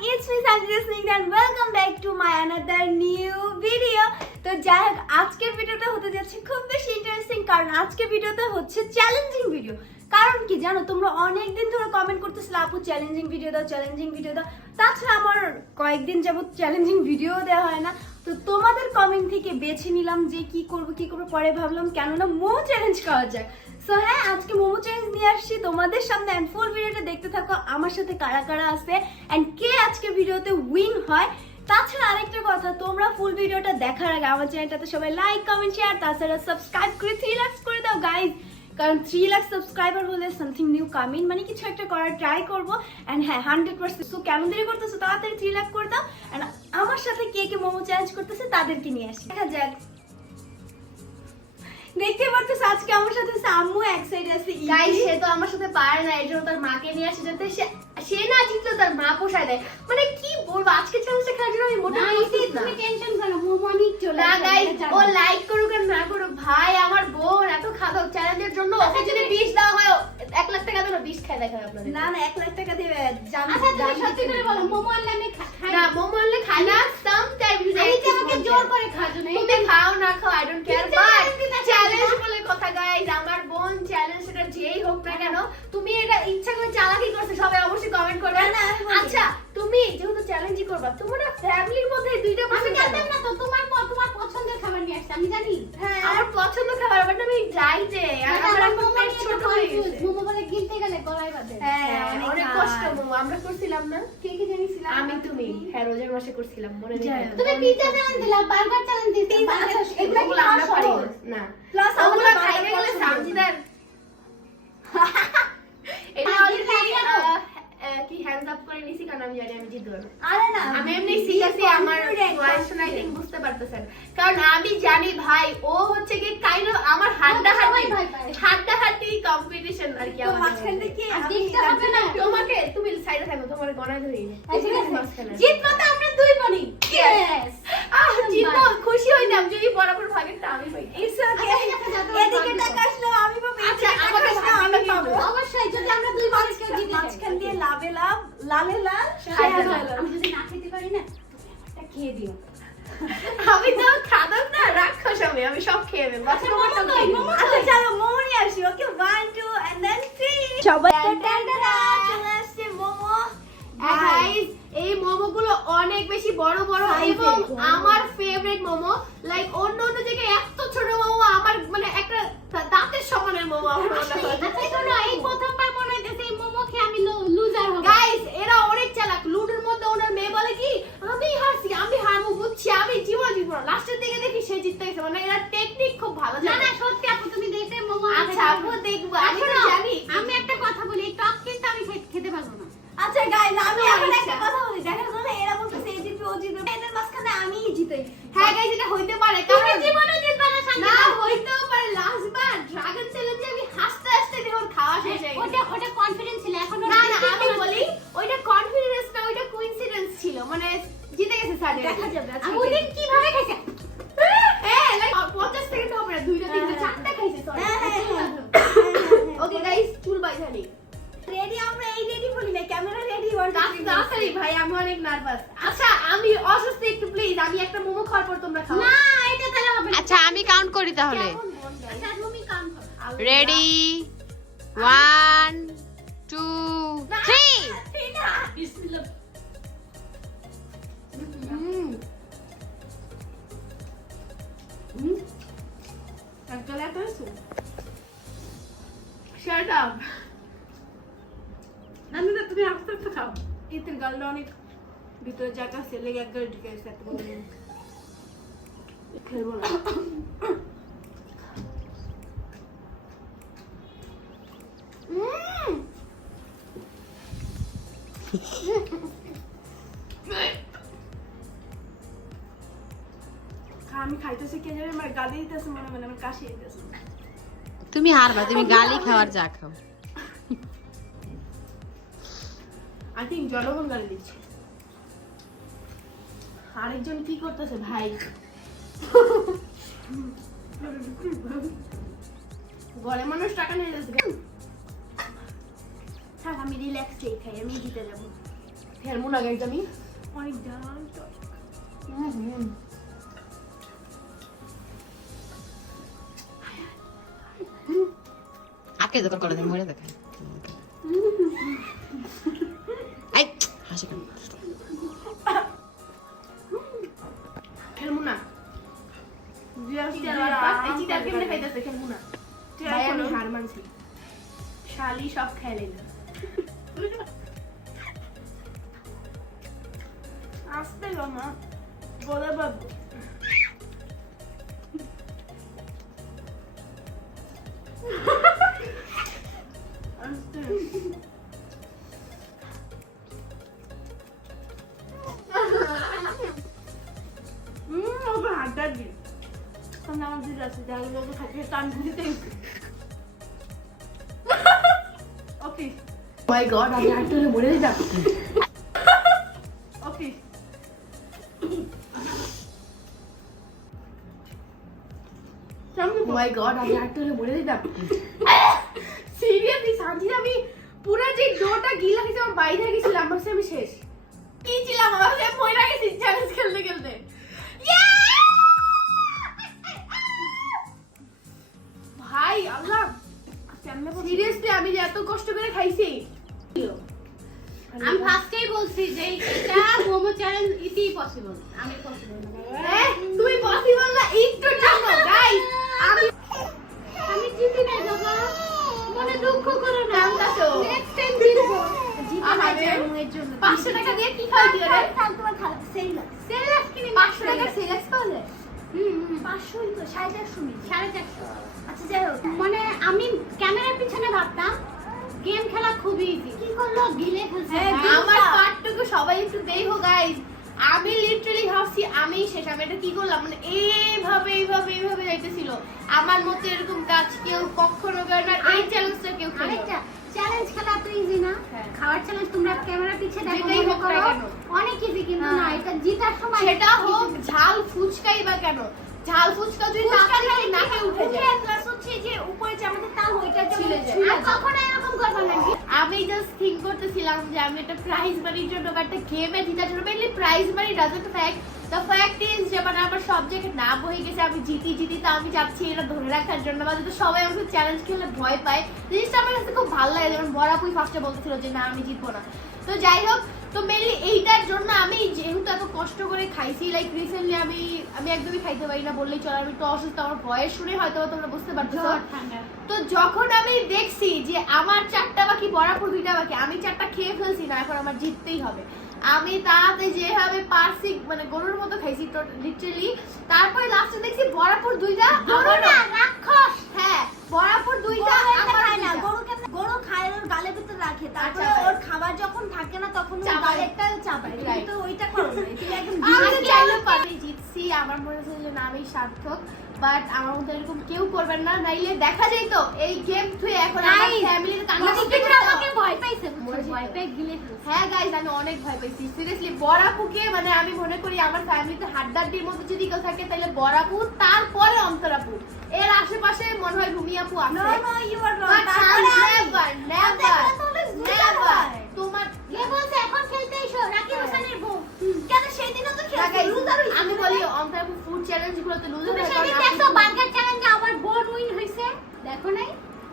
it's me, Sanjita Singh and welcome back to my another new video. তো যাই হোক, আজকের ভিডিওটা হতে যাচ্ছে খুব বেশি ইন্টারেস্টিং কারণ আজকের ভিডিওতে হচ্ছে চ্যালেঞ্জিং ভিডিও কারণ কি জানো, তোমরা অনেক দিন ধরে কমেন্ট করতেছিলে, আপু চ্যালেঞ্জিং ভিডিও দাও চ্যালেঞ্জিং ভিডিও দাও। তাছাড়া আমার কয়েকদিন যাবত চ্যালেঞ্জিং ভিডিও দেওয়া হয় না। তো তোমাদের কমেন্ট থেকে বেছে নিলাম যে কি করব, কি করব। পরে ভাবলাম কেননা মো চ্যালেঞ্জ করা যায় সো হ্যাঁ আজকে মোমো চ্যালেঞ্জ নিয়ে আসছি। তোমাদের সামনে অ্যান্ড ফুল ভিডিওটা দেখতে থাকো। আমার সাথে কারা কারা আছে? অ্যান্ড কে আজকে ভিডিওতে উইন হয়? তাছাড়া আরেকটা কথা, তোমরা ফুল ভিডিওটা দেখার আগে আমার চ্যানেলটাতে সবাই লাইক কমেন্ট শেয়ার তাছাড়া সাবস্ক্রাইব করে থ্রি লাক্স করে দাও গাইজ কারণ থ্রি লাখ সাবস্ক্রাইবার হলে সামথিং নিউ কামিং মানে কিছু একটা করার ট্রাই করব। অ্যান্ড হ্যাঁ হান্ড্রেড পার্সেন্ট সো কেমন দেরি করতেছো? তাড়াতাড়ি থ্রি লাখ করে দাও। অ্যান্ড আমার সাথে কে কে মোমো চ্যালেঞ্জ করতেছে, তাদেরকে নিয়ে আসি। দেখা যাক। দেখতে পারতেছ আজকে আমার সাথে আম্মু এক সাইডে আছে গাইস সে তো আমার সাথে পারে না এজন্য তার মাকে নিয়ে আসে যাতে সে সে না জিতলে তার মা পোষায় দেয়। মানে কি বলব আজকে চ্যালেঞ্জটা খেলার জন্য আমি মোটা প্রস্তুত না। টেনশন করো মোমো আমি চলে না গাইস ও লাইক করুক আর না করুক ভাই আমার বোন এত খাদক চ্যালেঞ্জের জন্য ওকে যদি বিষ দেওয়া হয় এক লাখ টাকা দেবো বিষ খাই দেখাবে আপনাদের না না এক লাখ টাকা দিয়ে আচ্ছা তুমি সত্যি করে বলো মোমো আনলে আমি খাই না মোমো আনলে খাই না সাম আমি তো জোর করে খাওয়ার জন্য। তুমি খাও না খাও I don't care but challenge বলে কথা গাইস আমার বোন চ্যালেঞ্জ সেটা যেই হোক না কেন তুমি এটা ইচ্ছা করে চালাকি করছ সবাই অবশ্যই কমেন্ট করবে। না। আচ্ছা তুমি যেহেতু চ্যালেঞ্জই করবা তোমরা ফ্যামিলির মধ্যে দুইটা আমি জানতাম না তো তোমার আসছে আমি জানি। হ্যাঁ। আমার পছন্দ খাবার বাট আমি যাই যে আমার আমার এখন পেট ছোট হয়ে গেছে। মোমো বলে গিলতে গেলে গলায় বাঁধে। হ্যাঁ অনেক কষ্ট মোমো। আমরা করছিলাম না। কে কি জানিছিলাম আমি তুমি। হ্যাঁ রোজার মাসে করছিলাম মনে নেই যাই হয়তো। হোক। তুমি পিজ্জা চ্যালেঞ্জ দিলা বার্গার চ্যালেঞ্জ দিলা Pizza, বার্গার এগুলা কি আমরা পারি না। না। Plus খাইতে গেলে সামজিদার এটা আর already, খাই না তো? আহ, আহ, কি হ্যান্ডস আপ করে নিছি কারণ আমি জানি আমি জিতবো না। আরে না আমি এমনি সিরিয়াসলি আমার শুনাই think বুঝতে পারতেছেন কারণ আমি জানি ভাই ও হচ্ছে কি কাইন্ড অফ আমার হাড্ডা হাড্ডি হাড্ডা হাড্ডি কম্পিটিশন আর কি মাঝখান। থেকে দিকটা হবে না। তোমাকে তুমি সাইডে থাকো তোমার ধরি আচ্ছা, আছে। জিতবো তো আমরা দুই বোনই Yes! আহ, জিতবো, খুশি হইতাম যদি বরাবর ভাগেরটা আমি পাই It's okay. আচ্ছা, এদিকে টাকা আসলেও আমি পাবো আচ্ছা, আমাকে আসলেও ভাগ আমি দিয়ে পাবো দিও। অবশ্যই যদি আমরা দুই বোন কেউ জিতে যাই। মাঝখান দিয়ে লাভে লাভ লালে লাল সাদা সাদা লাল। লাল। আমি যদি না খেতে পারি না তুমি আমারটা খেয়ে দিও। আমি তো খাদক না রাক্ষস আমি আমি সব খেয়ে নেব। আচ্ছা। আচ্ছা চলো মোমো নিয়ে আসি okay? One two and then three সবাই চলে আসছে মোমো। গাইস এই মোমোগুলো অনেক বেশি বড় বড় এবং আমার ফেভারিট মোমো। লাইক অন্য অন্য জায়গায় এত ছোট মোমো আমার মানে একটা দাঁতের সমানের মোমো আমার মনে হয় আচ্ছা শোনো এই প্রথমবার মনে হইতেছে এই মোমো খেয়ে আমি লুজার হব গাইস এরা অনেক চালাক লুডোর মধ্যে ওনার মেয়ে বলে কি আমি হারছি আমি হারবো বুঝছি আমি জীবন জীবন লাস্টের দিকে দেখি সে জিততে গেছে মানে এরা টেকনিক খুব ভালো না জানে না সত্যি আপু তুমি দেখে মোমো আচ্ছা আপু দেখব আমি জানি। আমি একটা কথা বলি টক কিন্তু আমি খেতে পারব না। আচ্ছা গাইস আমি এখন একটা কথা ready one two three shut up আমি তো তুমি আস্তে আস্তে খাও। ইতের গালটা অনেক ভিতরে জায়গা আছে, লেগে এক ঢুকে গেছে খেলব না। আমি খাইতেছি কে জানে আমার গালি দিতেছে মনে মনে আমার কাশি দিতেছে তুমি হারবা তুমি গালি খাওয়ার যা খাও। আই থিঙ্ক জনগণ গালি দিচ্ছে। আরেকজন কি করতেছে ভাই? ঘরে মানুষ টাকা নিয়ে যাচ্ছে থাক আমি রিল্যাক্সেই খাই আমি জিতে যাব। না আমি অনেক। আটকে দোকান করে মরে আই হাসি কেন খেলব না। খাইতেছে খেলব না শালি সব খেলে না আসতে গো মা বলে পাবো আসতে হুম ওকে হাতটা দি আমি আমার মাই গড আমি আর তোরে মরে যাব। ওকে মাই গড আমি আর তোরে মরে যাব। সিরিয়াসলি সানজিদ আমি পুরো যে ডোটা গিলা গেছে আমার বাইরে গেছিলাম আমার আমি শেষ। কি ছিলাম? আমার গেছি চ্যালেঞ্জ খেলতে খেলতে। ভাই আল্লাহ। সিরিয়াসলি আমি যে এত কষ্ট করে খাইছি। আমি ফার্স্টেই বলছি যে এটা মোমো চ্যালেঞ্জ ইতি পসিবল আমি পসিবল না। তুমি পসিবল না একটু জানো গাইস আমি আমি জিতি না বাবা মনে দুঃখ করো না। কান্দাছো। নেক্সট টাইম জিতবো। 500 টাকা দিয়ে কি খাওয়া দিয়ে রে তোমার খাল সেই না কিনে 500 টাকা সেলেক্স পাওয়া যায় হুম হুম। পাঁচশোই তো সাড়ে চারশো সাড়ে চারশো। আচ্ছা যাই হোক। মানে আমি ক্যামেরার পিছনে ভাবতাম গেম খেলা খুবই ইজি কি করল? গিলে ফেলছে হ্যাঁ। গিলে- আমার পার্টটুকু সবাই একটু দেখো গাইস আমি লিটারালি ভাবছি আমি শেষ। আমি এটা কি করলাম? মানে এইভাবে এইভাবে এইভাবে যাইতেছিল। আমার মতো এরকম কাজ কেউ কখনো করে না। এই চ্যালেঞ্জটা কেউ করে আরেকটা চ্যালেঞ্জ খেলা তো ইজি না? হ্যাঁ। খাওয়ার চ্যালেঞ্জ তোমরা ক্যামেরা পিছে দেখো মনে করো। অনেক ইজি কিন্তু হ্যাঁ। না এটা জিতার সময় সেটা হোক ঝাল ফুচকাই বা কেন। ঝাল ফুচকা যদি তাড়াতাড়ি নাকে উঠে যায়। প্লাস হচ্ছে যে উপরে যে আমাদের তাও ওইটা ছিলে। আর কখনো এরকম করবে না আমি জাস্ট থিঙ্ক করতেছিলাম যে আমি একটা প্রাইজ মানির জন্য বা একটা গেমে জিতার জন্য mainly prize money doesn't fact the fact is যে মানে আমার সব জায়গায় নাম হয়ে গেছে আমি জিতি জিতি তো আমি চাচ্ছি এটা ধরে রাখার জন্য। বা যাতে সবাই আমাকে চ্যালেঞ্জ খেলে ভয় পায়। জিনিসটা আমার কাছে খুব ভালো লাগে যেমন বরাপুই ফার্স্টে বলতেছিল যে না আমি জিতবো না। তো যাই হোক তো মেনলি এইটার জন্য আমি যেহেতু এত কষ্ট করে খাইছি লাইক রিসেন্টলি আমি আমি একদমই খাইতে পারি না বললেই চলে আমি একটু অসুস্থ আমার ভয়েস শুনে হয়তো তোমরা বুঝতে ঠান্ডা। তো যখন আমি দেখছি যে আমার চারটা বাকি বরাবর দুইটা বাকি আমি চারটা খেয়ে ফেলছি না এখন আমার জিততেই হবে। আমি তাতে যেভাবে পারছি মানে গরুর মতো খাইছি লিটারালি তারপরে লাস্টে দেখছি বরাবর দুইটা গরু না রাক্ষস! হ্যাঁ বরাবর দুইটা আমার খায় না গরু গরু খায় ওর তারপরে ওর খাবার যখন থাকে না তখন। গালেরটা চাপায়। কিন্তু ওইটা করো না তুমি একদম আমি পারি জিতছি আমার মনে হচ্ছে যে না আমি সার্থক বাট আমার মতো এরকম কেউ করবেন না। নাইলে দেখা যায় তো এই গেম এখন আমার ফ্যামিলিতে কান্না করতে আমাকে ভয় পাইছে ভয় পেয়ে গিলে হ্যাঁ গাইজ আমি অনেক ভয় পাইছি। সিরিয়াসলি বরাপুকে মানে আমি মনে করি আমার ফ্যামিলিতে হাড্ডাড্ডির মধ্যে যদি কেউ থাকে তাহলে বরাপু তারপরে অন্তরাপু এর আশেপাশে মনে হয় রুমি আপু আছে। No, no, you are wrong. But তারপরে তোমার কে বলছে? এখন খেলতে এসো। রাকিব হোসেনের বউ। কেন সেই দিনও তো না, লুজার আমি বলি অন্তরাপু ফুড চ্যালেঞ্জ গুলোতে লুজার তুমি সেদিন দেখছ বার্গার চ্যালেঞ্জে আমার বোন উইন হইছে দেখো নাই?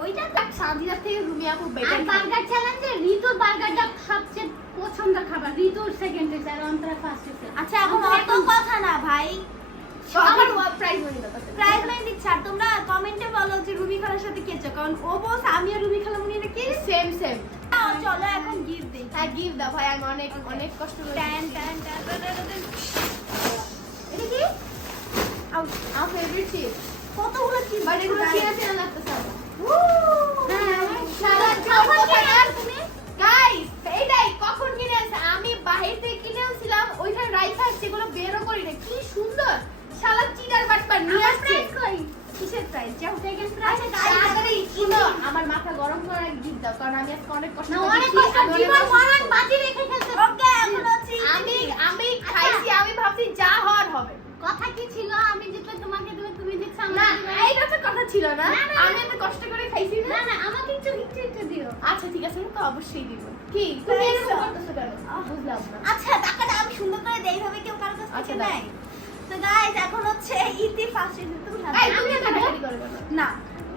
ওইটা সাজিদার থেকে রুমি আপু বেটার বার্গার চ্যালেঞ্জে ঋতুর বার্গারটা সবচেয়ে পছন্দের খাবার ঋতুর সেকেন্ড হয়েছে আর অন্তরা ফার্স্ট হয়েছে আচ্ছা এখন অত কথা না ভাই। আমার প্রাইজ মনি প্রাইজ মানি দিচ্ছে আর তোমরা কমেন্টে বলো যে রুবি খালার সাথে কে কারণ ও বস আমি আর রুবি খালা মনি নাকি? সেম সেম গিফট হ্যাঁ দাও ভাই আমি অনেক অনেক কষ্ট করে ট্যান, ট্যান, ট্যান। এটা কি? আমার ফেভারিট চিজ কতগুলো কি? বাট এগুলো চেনা চেনা লাগতেছে ওইখানে রাইখা সেগুলো বেরও করি না কি সুন্দর! শালা চিটার বাটপার নিয়ে আসছে। কিসের প্রাইস যাও সেকেন্ড আচ্ছা তাড়াতাড়ি কিনো। আমার মাথা গরম করে গিফট দাও কারণ আমি আজকে অনেক কষ্ট অনেক কষ্ট জীবন মরণ বাজি রেখে খেলতে ওকে এখন হচ্ছে আমি আমি খাইছি আমি ভাবছি যা হওয়ার হবে। কথা কি ছিল? আমি জিতলে তোমাকে তুমি জিতছো না এইটা তো কথা ছিল না। আমি এত কষ্ট করে খাইছি না। না না আমাকে একটু একটু একটু দিও। আচ্ছা ঠিক আছে তো অবশ্যই দিব। কি? তুমি এরকম করতেছো কেন? বুঝলাম না। আচ্ছা টাকাটা আমি সুন্দর করে দেই এইভাবে কেউ কারও কাছ আচ্ছা। নেয়? তো গাইস এখন হচ্ছে ইতি ফার্স্ট হইছে তুমি না না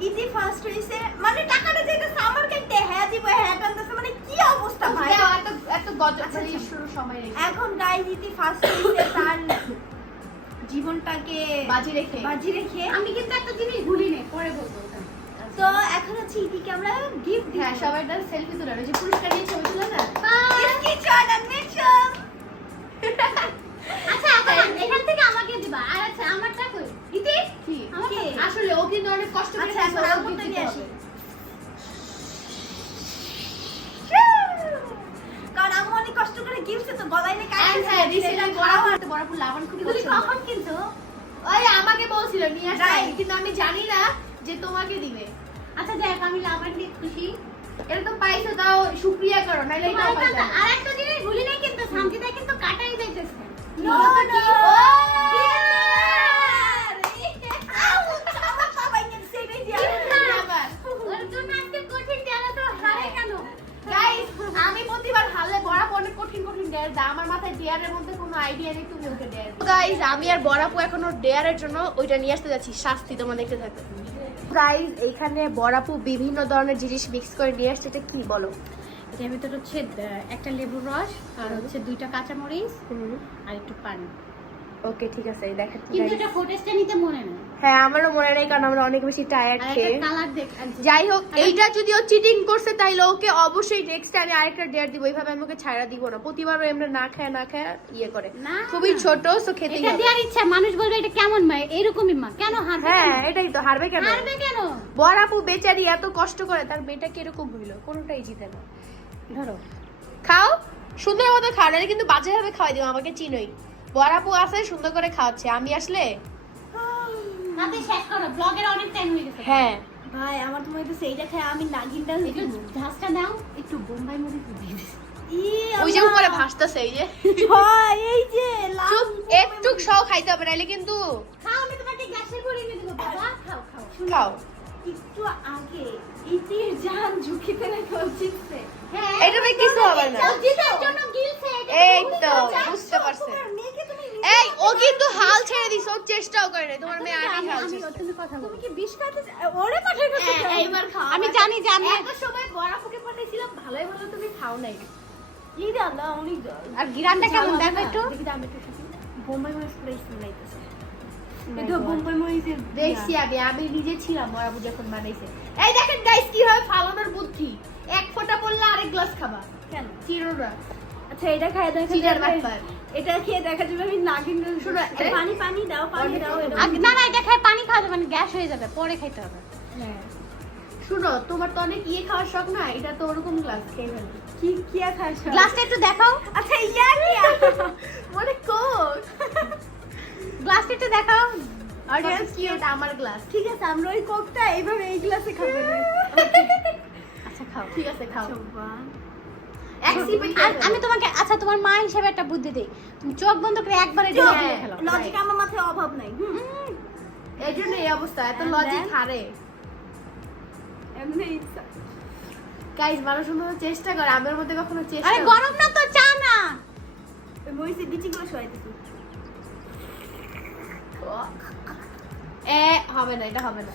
ইতি ফার্স্ট হইছে মানে টাকাটা যেতেছে আমার কাছে হ্যাঁ দিব হ্যাঁ টানতেছে মানে কি অবস্থা ভাই? এত এত গজব আচ্ছা, করে আচ্ছা। শুরু সময় এখন গাইস ইতি ফার্স্ট হইছে তার জীবনটাকে বাজি রেখে। বাজি রেখে। আমি কিন্তু একটা জিনিস ভুলি নাই পরে বলব তো এখন হচ্ছে ইতিকে আমরা গিফট দিব হ্যাঁ সবাই তার সেলফি তুলে ওই যে পুরস্কার নিয়ে ছবি তুলে না কি চান অ্যাডমিশন আচ্ছা এখন এখান থেকে আমাকে দিবা আর আচ্ছা আমারটা কই? ইতি? কি? আসলে ও কিন্তু অনেক কষ্ট করে আচ্ছা, এখন খাইছে, ওকে আম্মুরটা দিতে নিয়ে আসি। কারণ আমি অনেক কষ্ট করে গিফট তো গলায় নিয়ে হ্যাঁ, হ্যাঁ, সেটা recently বড় বড় বড় লাবণ খুবই তুমি কখন কিনছো ওই আমাকে বলছিল নিয়ে আসতে। কিন্তু আমি জানি না যে তোমাকে দিবে। আচ্ছা হোক, আমি লাভার দিয়ে খুশি। এটা তো পাইছো তাও শুকরিয়া করো নাইলে এটাও পাইছো আর একটা জিনিস ভুলি নাই কিন্তু শান্তিদা কিন্তু কাটাই যাইতেছে. আমার মাথায় ডেয়ারের মধ্যে কোনো আইডিয়া নেই তুমি ওকে ডেয়ার গাইস আমি আর বরাপু এখনও ডেয়ারের জন্য ওইটা নিয়ে আসতে যাচ্ছি। শাস্তি তোমরা দেখতে থাকো। গাইস এইখানে বরাপু বিভিন্ন ধরনের জিনিস মিক্স করে নিয়ে আসছে। এটা কি বলো? এটার ভিতরে হচ্ছে একটা লেবুর রস আর হচ্ছে দুইটা কাঁচামরিচ আর একটু পানি। ওকে ঠিক আছে এই দেখেন। কিন্তু এটা ফুটেজটা নিতে মনে নেই। হ্যাঁ আমারও মনে নেই কারণ আমরা অনেক বেশি টায়ার্ড খেয়ে। আনছি। যাই হোক এইটা যদি ও চিটিং করছে তাইলে ওকে অবশ্যই নেক্সট টাইমে আরেকটা ডেয়ার দিব। এইভাবে আমি ওকে ছাড়া দিব না। প্রতিবারও এমনি না খায় না খায় ইয়ে করে। খুবই ছোট সো খেতে এটা দেওয়ার ইচ্ছা মানুষ বলবে এটা কেমন মা? এরকমই মা। কেন হারবে হ্যাঁ এটাই তো হারবে কেন? হারবে কেন? বড় আপু বেচারি এত কষ্ট করে তার মেয়েটা কীরকম হইল? কোনোটাই জিতে না। ধরো। খাও। সুন্দর মতো খাও নাহলে কিন্তু বাজে ভাবে খাওয়াই দিও আমাকে চিনোই। বড় আপু আছে সুন্দর করে খাওয়াচ্ছে। আমি আসলে হাতে শেষ করো ব্লগের অনেক টাইম হয়ে গেছে। হ্যাঁ। ভাই আমার তো মনে হচ্ছে এইটা খেয়ে আমি নাগিন ডান্স একটু দিব দাও একটু বোম্বাই মরিচ দিয়ে ওই যে উপরে ভাসতেছে এই যে। ভাই এই যে লাল একটু সহ খাইতে হবে নাহলে কিন্তু খাও আমি তোমাকে গ্যাসের করে এনে দেবো বাবা। খাও খাও। খাও। একটু আগে ইতির জান ঝুঁকিতে রেখে উচিত হ্যাঁ এটাতে কিছু হবে না। জিতার জন্য গিলছে এই তো বুঝতে পারছ? এই ও কিন্তু হাল ছেড়ে দিস ও চেষ্টাও করে নাই। তোমার মেয়ে আমি- হাল আমি ছেড়ে কথা তুমি কি বিষ খাইতে ওরে পাঠাই করতে হ্যাঁ, এইবার খাও আমি জানি আমি একটা সময় বড় ফুকে পাঠাইছিলাম ভালোই ভালো তুমি খাও নাই। রে আল্লাহ অনেক আর গিরানটা কেমন? দেখো একটু। দেখি দাম একটু বোম্বাই মরিচ পুরো স্মেল এটা বোম্বাই মরিচের দেখছি আমি আমি নিজে ছিলাম বড়াবু যখন বানাইছে। এই দেখেন গাইস কি হয় ফালানোর বুদ্ধি। এক ফোঁটা পড়লে আরেক গ্লাস খাবা। কেন? চিরোরা। আচ্ছা এটা খাই দেখা চিটার যাবে ব্যাপার। এটা খেয়ে দেখা যাবে আমি নাগিন শোনো, এ- পানি পানি দাও পানি দাও না না এটা খায় পানি খাওয়া যাবে না গ্যাস হয়ে যাবে পরে খাইতে হবে। হ্যাঁ। শুনো তোমার তো অনেক ইয়ে খাওয়ার শখ না এটা তো ওরকম গ্লাস খেয়ে ফেলো। কি কি আর খাস গ্লাসটা একটু দেখাও। আচ্ছা ইয়া ইয়া মনে কোক গ্লাসটা একটু দেখাও। অডিয়েন্স কি এটা আমার গ্লাস ঠিক আছে আমরা ওই কোকটা এইভাবে এই গ্লাসে খাব। আচ্ছা খাও। ঠিক আছে খাও। আর আমি তোমাকে আচ্ছা তোমার মা হিসেবে একটা বুদ্ধি দেই। তুমি চোখ বন্ধ করে একবারে লজিক আমার মাথায় অভাব নাই এই জন্য এই অবস্থা এত লজিক হারে। এমনি গাইস মানুষ মনে চেষ্টা করে আমার মধ্যে কখনো চেষ্টা আরে গরম না তো চা না। বিচিগুলো সরাইতেছি এ হবে না এটা হবে না।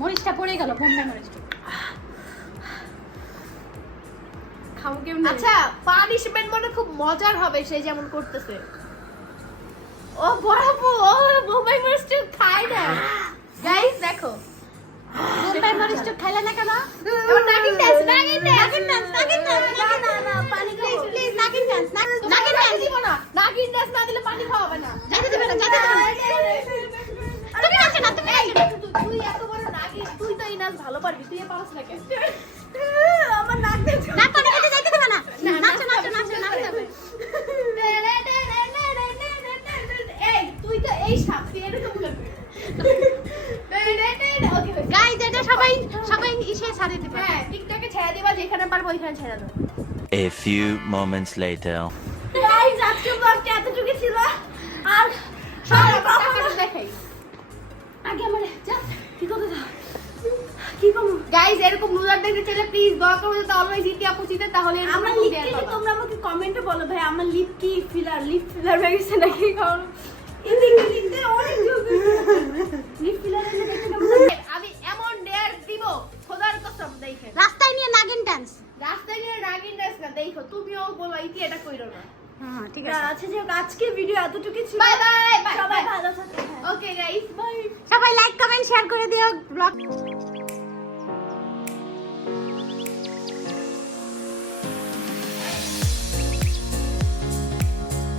মরিচটা পড়ে গেল বোম্বাই মরিচটা। খাব কেমন? আচ্ছা পানিশমেন্ট মানে খুব মজার হবে সে যেমন করতেছে। ও বড়পু ও মুম্বাই মরিচ খায় না। গাইস দেখো। বোম্বাই মরিচটা খাইলে না কেন? নাগিন dance। নাগিন dance, নাগিন dance, না না না পানি please please nagin dance nagin dance দিব না। নাগিন dance না দিলে পানি খাওয়াবে না। যেতে দিবে না যেতে দিবে না। তুমি নাচো না তুমি না। তুই- এত বড় নাগিন তুই তো এই নাচ ভালো পারবি তুই এ পারস না কেন? আমার নাক দিয়ে গাইজ এটা সবাই সবাই ইসে ছাড়িয়ে দিবে। হ্যাঁ টিকটকে ছেড়ে দিবা যেখানে পারব ওইখানে ছেড়ে দাও। A few moments later. Guys আজকে ব্লগটা এতটুকু ছিল। আর সবাই টাকাটা দেখাই। আগে আমার যা কি কথা দাও কি কম গাইজ এরকম লুজার দেখতে চাইলে প্লিজ দয়া করে যদি অলওয়েজ ইতি আপু চিতে তাহলে আমার লিপ। তোমরা আমাকে কমেন্টে বলো ভাই আমার লিপ কি ফিলার লিপ ফিলার হয়ে গেছে নাকি? কারণ আমি এমন ডেয়ার দিব খোদার কসম দেখেন। রাস্তায় নিয়ে নাগিন ডান্স রাস্তায় নিয়ে রাগিন ড্রেস না দেখো তুমিও বলো ইতি এটা কইরো না। হ্যাঁ ঠিক আছে। আচ্ছা যাই হোক, ভিডিও এতটুকু ছিল। বাই বাই বাই সবাই ভালো থাকে। ওকে গাইস বাই সবাই লাইক কমেন্ট শেয়ার করে দিও। ব্লগ